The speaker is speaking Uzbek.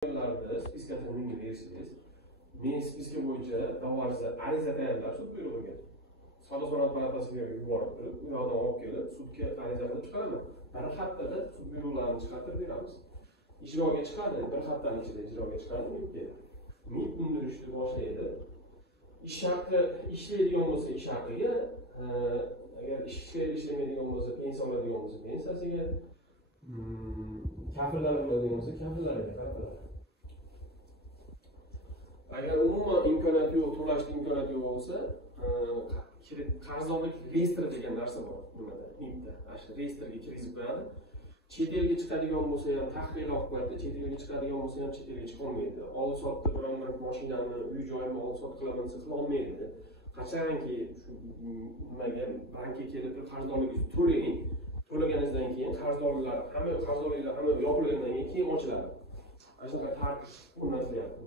spiskasini menga bersangiz, men spiska bo'yicha da'voningizni ariza tayyorlab sud buyrug'iga Savdo-sanoat palatasiga yuborib turib, u yoqdan olib kelib, sudga ariza qilib chiqaraman. Bir haftada sud buyruqlarini chiqarib beramiz. Ijroga chiqadi, bir haftaning ichida ijroga chiqadi, MIB undirishni boshlaydi. Ish haqi ishlaydigan bo'lsa ish haqiga, agar ishlamaydigan bo'lsa, pensiya oladigan bo'lsa pensiyasiga, kafillar bo'ladigan bo'lsa kafillariga qaratiladi. Agar umuman imkoniyat yo'q, to'lashning imkoniyati yo'q bo'lsa, qarzdorlik reyestri degan narsa bor nimada, MIBda. Shu reyestrga kirgizib qo'yadi. Chet elga chiqadigan bo'lsa ham tahrirga olib qo'yadi, chet elga chiqadigan bo'lsa ham chet elga chiqa olmaydi. Oldi-sotdi biron bir mashinani, uy-joyni oldi-sotdi qilaman desa qila olmaydi. Qachonki shu nimaga bankka kelib qarzdorligingizni to'lang, to'laganingizdan keyin qarzdorliklar hamma yopilgandan keyin ochiladi. Ana shunaqa tartib o'rnatilyapti.